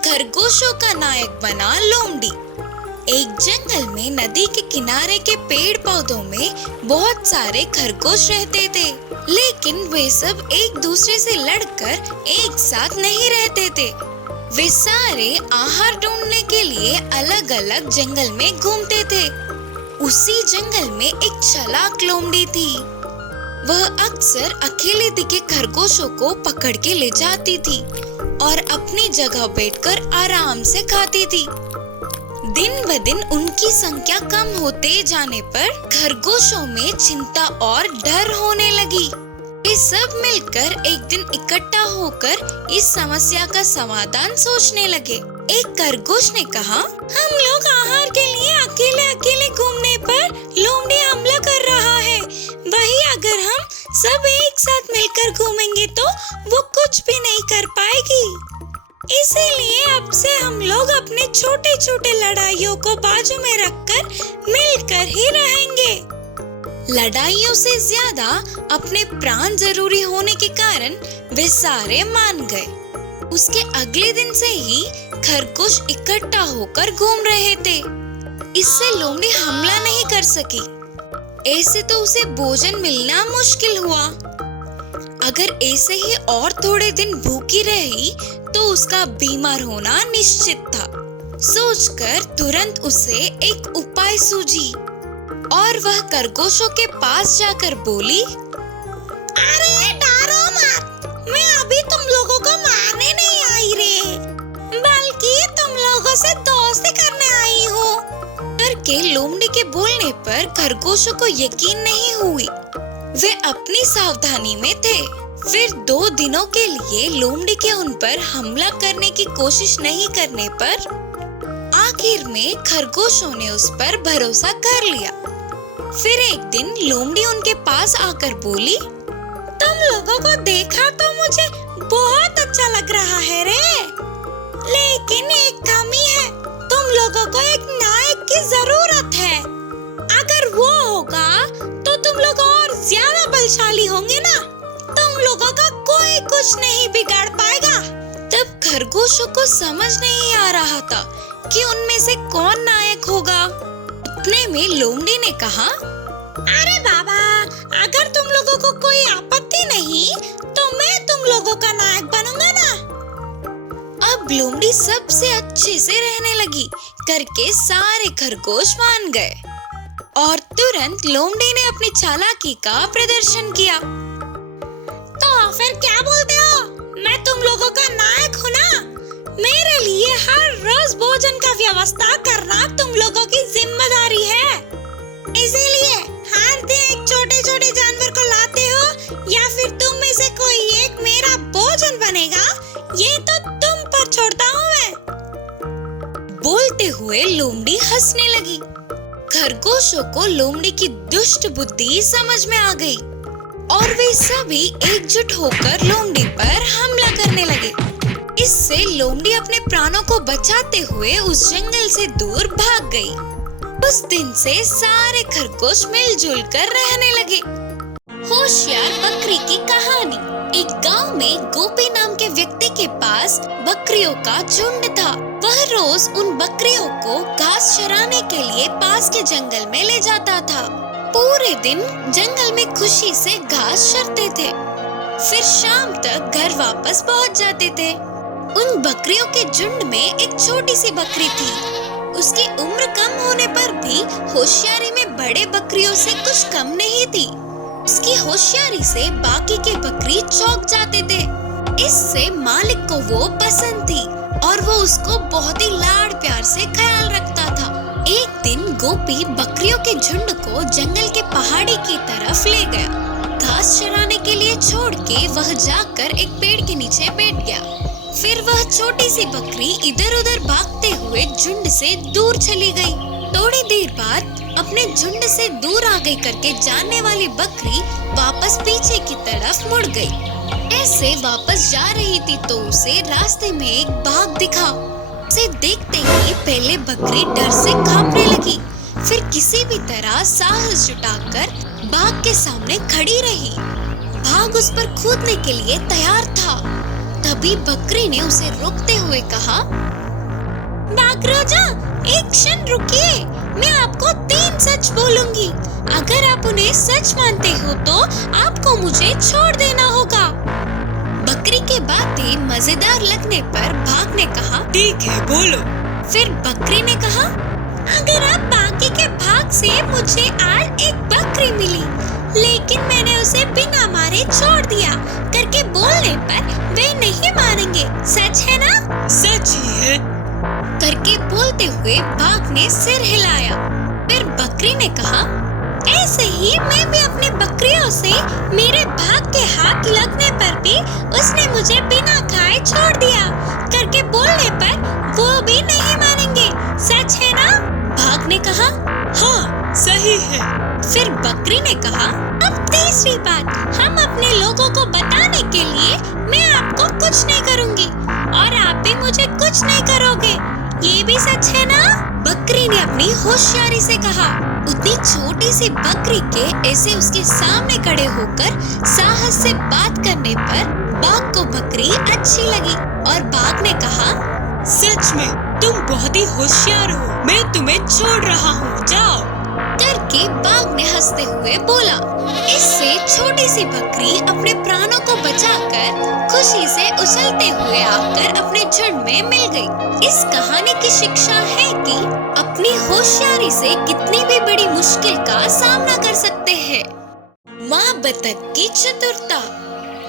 खरगोशों का नायक बना लोमड़ी। एक जंगल में नदी के किनारे के पेड़ पौधों में बहुत सारे खरगोश रहते थे, लेकिन वे सब एक दूसरे से लड़कर एक साथ नहीं रहते थे। वे सारे आहार ढूंढने के लिए अलग अलग जंगल में घूमते थे। उसी जंगल में एक चालाक लोमड़ी थी। वह अक्सर अकेले दिखे खरगोशों को पकड़ के ले जाती थी और अपनी जगह बैठकर आराम से खाती थी। दिन ब दिन उनकी संख्या कम होते जाने पर खरगोशों में चिंता और डर होने लगी। वे सब मिलकर एक दिन इकट्ठा होकर इस समस्या का समाधान सोचने लगे। एक खरगोश ने कहा, हम लोग आहार के लिए अकेले अकेले घूमने पर लोमड़ी हमला कर रहा है। वही अगर हम सब एक साथ मिलकर घूमेंगे तो वो कुछ भी नहीं कर पाएगी। इसीलिए अब से हम लोग अपने छोटे छोटे लड़ाइयों को बाजू में रखकर मिलकर ही रहेंगे। लड़ाइयों से ज्यादा अपने प्राण जरूरी होने के कारण वे सारे मान गए। उसके अगले दिन से ही खरगोश इकट्ठा होकर घूम रहे थे। इससे लोमड़ी हमला नहीं कर सकी। ऐसे तो उसे भोजन मिलना मुश्किल हुआ। अगर ऐसे ही और थोड़े दिन भूखी रही तो उसका बीमार होना निश्चित था। सोचकर तुरंत उसे एक उपाय सूझी और वह खरगोशों के पास जाकर बोली, अरे डरो मत, मैं अभी तुम लोगों को मारने नहीं आई रे, बल्कि तुम लोगों से दोस्ती करने आई हूँ। करके लोमड़ी के बोलने पर खरगोशों को यकीन नहीं हुई। वे अपनी सावधानी में थे। फिर 2 दिनों के लिए लोमड़ी के उन पर हमला करने की कोशिश नहीं करने पर आखिर में खरगोशों ने उस पर भरोसा कर लिया। फिर एक दिन लोमड़ी उनके पास आकर बोली, तुम लोगों को देखा तो मुझे बहुत अच्छा लग रहा है रे, लेकिन एक कमी है। तुम लोगों को एक नायक की जरूरत है। अगर वो होगा तो तुम लोग और ज्यादा बलशाली होंगे ना। तुम लोगों का कोई कुछ नहीं बिगाड़ पाएगा। तब खरगोशों को समझ नहीं आ रहा था कि उनमें से कौन नायक होगा। इतने में लोमड़ी ने कहा, अरे बाबा, अगर तुम लोगों को कोई आपत्ति नहीं तो मैं तुम लोगों का नायक बनूंगा ना। अब लोमड़ी सबसे अच्छे से रहने लगी करके सारे खरगोश मान गए और तुरंत लोमड़ी ने अपनी चालाकी का प्रदर्शन किया। तो फिर क्या बोलते हो, मैं तुम लोगों का नायक हूँ ना। मेरे लिए हर रोज भोजन का व्यवस्था करना तुम लोगों की जिम्मेदारी है। इसीलिए हर दिन एक छोटे छोटे जानवर को लाते हो या फिर तुम में से कोई एक मेरा भोजन बनेगा, ये तो तुम पर छोड़ता हूँ मैं। बोलते हुए लोमड़ी हंसने लगी। खरगोशों को लोमड़ी की दुष्ट बुद्धि समझ में आ गई और वे सभी एकजुट होकर लोमड़ी पर हमला करने लगे। इससे लोमड़ी अपने प्राणों को बचाते हुए उस जंगल से दूर भाग गई। उस दिन से सारे खरगोश मिलजुल कर रहने लगे। होशियार बकरी की कहानी। एक गांव में गोपी नाम के व्यक्ति के पास बकरियों का झुंड था। वह रोज उन बकरियों को घास चराने के लिए पास के जंगल में ले जाता था। पूरे दिन जंगल में खुशी से घास चरते थे, फिर शाम तक घर वापस पहुंच जाते थे। उन बकरियों के झुंड में एक छोटी सी बकरी थी। उसकी उम्र कम होने पर भी होशियारी में बड़े बकरियों से कुछ कम नहीं थी। उसकी होशियारी से बाकी के बकरी चौंक जाते थे। इससे मालिक को वो पसंद थी और वो उसको बहुत ही लाड प्यार से ख्याल रखता था। एक दिन गोपी बकरियों के झुंड को जंगल के पहाड़ी की तरफ ले गया। घास चराने के लिए छोड़ के वह जाकर एक पेड़ के नीचे बैठ गया। फिर वह छोटी सी बकरी इधर उधर भागते हुए झुंड से दूर चली गई। थोड़ी देर बाद अपने झुंड से दूर आ गई करके जानने वाली बकरी वापस पीछे की तरफ मुड़ गई। ऐसे वापस जा रही थी तो उसे रास्ते में एक बाघ दिखा। उसे देखते ही पहले बकरी डर से कांपने लगी, फिर किसी भी तरह साहस जुटाकर बाघ के सामने खड़ी रही। बाघ उस पर कूदने के लिए तैयार था, तभी बकरी ने उसे रोकते हुए कहा, बाघराजा, एक क्षण रुकिए, मैं आपको 3 सच बोलूंगी। अगर आप उन्हें सच मानते हो तो आपको मुझे छोड़ देना होगा। बकरी के बातें मजेदार लगने पर बाघ ने कहा, ठीक है, बोलो। फिर बकरी ने कहा, अगर आप बाकी के भाग से मुझे आज एक बकरी मिली, लेकिन मैंने उसे बिना मारे छोड़ दिया करके बोलने पर वे नहीं मानेंगे, सच है ना? सच ही है करके बोलते हुए बाघ ने सिर हिलाया। फिर बकरी ने कहा, ऐसे ही मैं भी अपनी बकरियों से मेरे भाग के हाथ लगने पर भी उसने मुझे बिना खाए छोड़ दिया करके बोलने पर वो भी नहीं मानेंगे, सच है ना? बाघ ने कहा, हाँ, सही है। फिर बकरी ने कहा, अब तीसरी बात, हम अपने लोगों को बताने के लिए मैं आपको कुछ नहीं करूँगी और आप भी मुझे कुछ नहीं करोगे, ये भी सच है ना? बकरी ने अपनी होशियारी से कहा। उतनी छोटी सी बकरी के ऐसे उसके सामने खड़े होकर साहस से बात करने पर बाघ को बकरी अच्छी लगी और बाघ ने कहा, सच में तुम बहुत ही होशियार हो, मैं तुम्हें छोड़ रहा हूँ, जाओ करके बाघ ने हंसते हुए बोला। इससे छोटी सी बकरी अपने प्राणों को बचाकर खुशी से उछलते हुए आकर अपने झुंड में मिल गई। इस कहानी की शिक्षा है कि अपनी होशियारी से कितनी भी बड़ी मुश्किल का सामना कर सकते हैं। माँ बतख की चतुरता।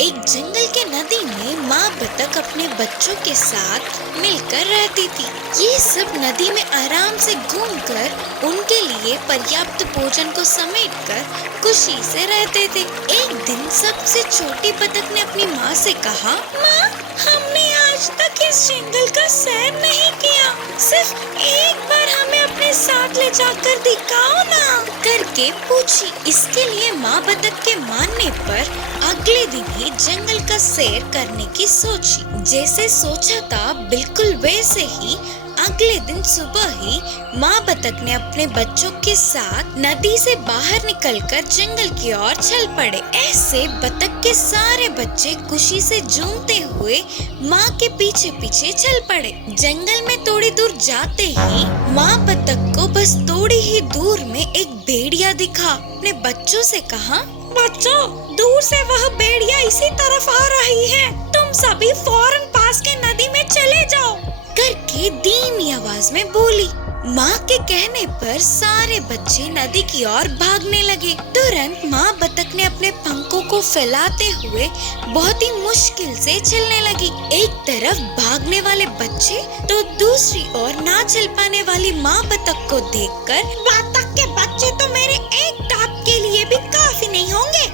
एक जंगल के नदी में माँ बतख अपने बच्चों के साथ मिलकर रहती थी। ये सब नदी में आराम से घूमकर उनके लिए पर्याप्त भोजन को समेटकर खुशी से रहते थे। एक दिन सबसे छोटी बतख ने अपनी माँ से कहा, माँ, हमने आज तक इस जंगल का सैर नहीं किया, सिर्फ एक बार हमें अपने साथ ले जाकर दिखाओ ना करके पूछी। इसके लिए माँ बतख के मानने पर अगले दिन ही जंगल का सैर करने की सोची। जैसे सोचा था बिल्कुल वैसे ही अगले दिन सुबह ही माँ बतख ने अपने बच्चों के साथ नदी से बाहर निकलकर जंगल की ओर चल पड़े। ऐसे बतख के सारे बच्चे खुशी से झूमते हुए माँ के पीछे पीछे चल पड़े। जंगल में थोड़ी दूर जाते ही माँ बतख को बस थोड़ी ही दूर में एक भेड़िया दिखा। अपने बच्चों से कहा, बच्चों, दूर से वह भेड़िया इसी तरफ आ रही है, तुम सभी फौरन पास के नदी में चले जाओ करके धीमी आवाज में बोली। माँ के कहने पर सारे बच्चे नदी की ओर भागने लगे। तुरंत माँ बतख ने अपने पंखों को फैलाते हुए बहुत ही मुश्किल से चलने लगी। एक तरफ भागने वाले बच्चे तो दूसरी ओर ना चल पाने वाली माँ बतख को देखकर, बतख के बच्चे तो मेरे एक टाप के लिए भी काफी नहीं होंगे,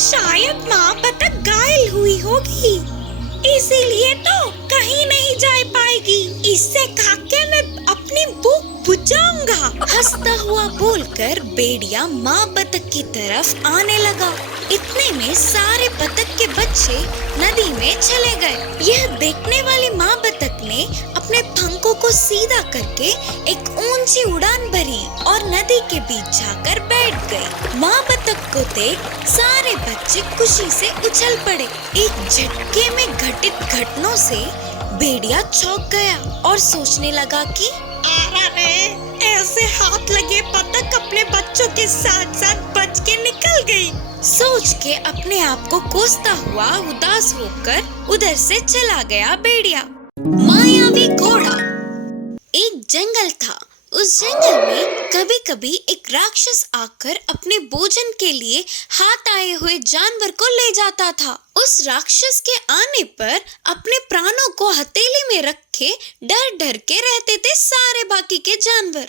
शायद माँ बतख घायल हुई होगी, इसीलिए तो कहीं नहीं जा पाएगी, इससे खाकर मैं अपनी भूख बुझाऊंगा। हंसता हुआ बोलकर भेड़िया माँ बतख की तरफ आने लगा। इतने में सारे बतख के बच्चे नदी में चले गए। यह देखने वाली माँ बतख ने अपने पंखों को सीधा करके एक ऊंची उड़ान भरी और नदी के बीच जाकर बैठ गई। माँ बतख को देख सारे बच्चे खुशी से उछल पड़े। एक झटके में घटित घटनाओं से भेड़िया चौंक गया और सोचने लगा कि अरे, ऐसे हाथ लगे बतख अपने बच्चों के साथ साथ बच के निकल गई। सोच के अपने आप को कोसता हुआ उदास होकर उधर से चला गया भेड़िया। मायावी घोड़ा। एक जंगल था। उस जंगल में कभी कभी एक राक्षस आकर अपने भोजन के लिए हाथ आए हुए जानवर को ले जाता था। उस राक्षस के आने पर अपने प्राणों को हथेली में रखे डर डर के रहते थे सारे बाकी के जानवर।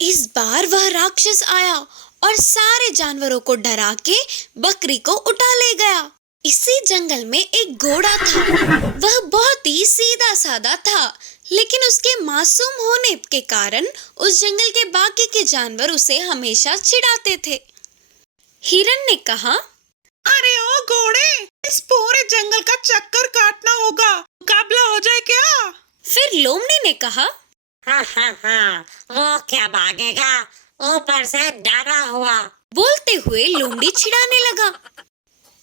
इस बार वह राक्षस आया और सारे जानवरों को डरा के बकरी को उठा ले गया। इसी जंगल में एक घोड़ा था। वह बहुत ही सीधा साधा था, लेकिन उसके मासूम होने के कारण उस जंगल के बाकी के जानवर उसे हमेशा चिढ़ाते थे। हिरन ने कहा, अरे ओ घोड़े, इस पूरे जंगल का चक्कर काटना होगा, मुकाबला हो जाए क्या? फिर लोमड़ी ने कहा, हाँ, वो क्या भागेगा, ऊपर से डरा हुआ। बोलते हुए लोमड़ी चिढ़ाने लगा।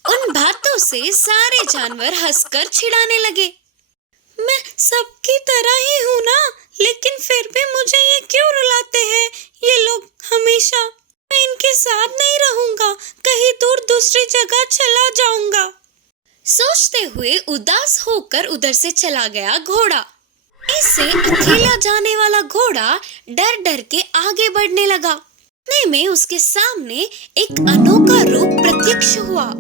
उन बातों से सारे जानवर हंसकर चिढ़ाने लगे। मैं सबकी तरह ही हूँ ना, लेकिन फिर भी मुझे ये क्यों रुलाते हैं ये लोग हमेशा। मैं इनके साथ नहीं रहूंगा, कहीं दूर दूसरी जगह चला जाऊंगा। सोचते हुए उदास होकर उधर से चला गया घोड़ा। इससे अकेला जाने वाला घोड़ा डर डर के आगे बढ़ने लगा। इतने में उसके सामने एक अनोखा रूप प्रत्यक्ष हुआ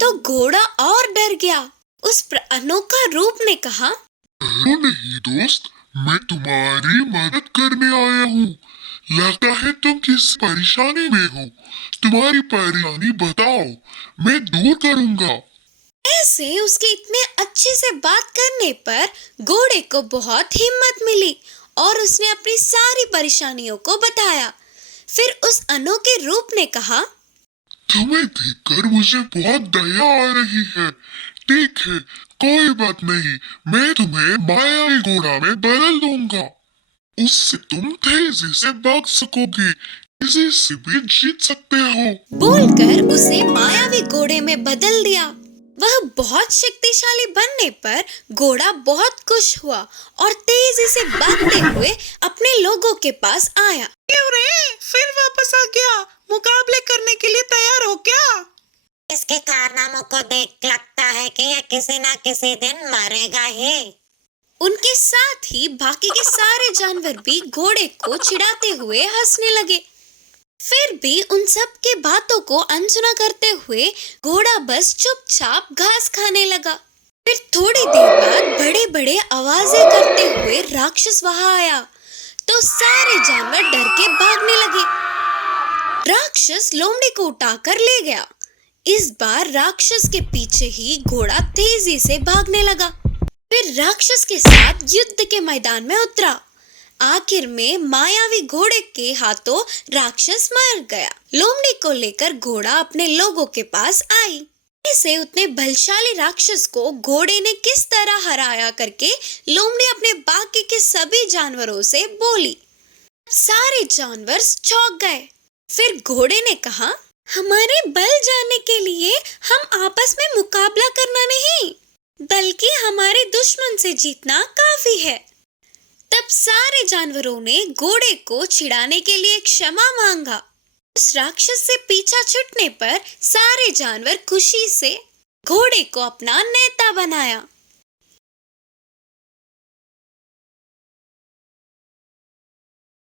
तो घोड़ा और डर गया। उस अनोखा रूप ने कहा, डरो नहीं दोस्त, मैं तुम्हारी मदद करने आया हूँ। लगता है तुम किस परेशानी में हो। तुम्हारी परेशानी बताओ, मैं दूर करूँगा। ऐसे उसके इतने अच्छे से बात करने पर घोड़े को बहुत हिम्मत मिली और उसने अपनी सारी परेशानियों को बताया। फिर उस अनोखे रूप ने कहा, तुम्हें देखकर मुझे बहुत दया आ रही है। ठीक है, कोई बात नहीं, मैं तुम्हें मायावी घोड़ा में बदल दूंगा। उससे तुम तेजी से भाग सकोगी, किसी से भी जीत सकते हो। बोलकर उसे मायावी घोड़े में बदल दिया। वह बहुत शक्तिशाली बनने पर घोड़ा बहुत खुश हुआ और तेजी से भागते हुए अपने लोगों के पास आया। क्यों रे, फिर वापस आ गया? मुकाबले करने के लिए तैयार हो क्या? इसके कारनामों को देख लगता है कि ये किसी ना किसी दिन मरेगा ही। उनके साथ ही बाकी के सारे जानवर भी घोड़े को चिढ़ाते हुए हंसने लगे। फिर भी उन सब के बातों को अनसुना करते हुए घोड़ा बस चुपचाप घास खाने लगा। फिर थोड़ी देर बाद बड़े बड़े आवाजें करते हुए राक्षस वहां आया तो सारे जानवर डर के भागने लगे। राक्षस लोमड़ी को उठाकर ले गया। इस बार राक्षस के पीछे ही घोड़ा तेजी से भागने लगा। फिर राक्षस के साथ युद्ध के मैदान में उतरा। आखिर में मायावी घोड़े के हाथों राक्षस मर गया। लोमड़ी को लेकर घोड़ा अपने लोगों के पास आई। ऐसे उतने बलशाली राक्षस को घोड़े ने किस तरह हराया करके लोमड़ी अपने बाकी के सभी जानवरों से बोली। सारे जानवर चौंक गए। फिर घोड़े ने कहा, हमारे बल जानने के लिए हम आपस में मुकाबला करना नहीं, बल्कि हमारे दुश्मन से जीतना काफी है। तब सारे जानवरों ने घोड़े को छिड़ाने के लिए क्षमा मांगा। उस राक्षस से पीछा छूटने पर सारे जानवर खुशी से घोड़े को अपना नेता बनाया।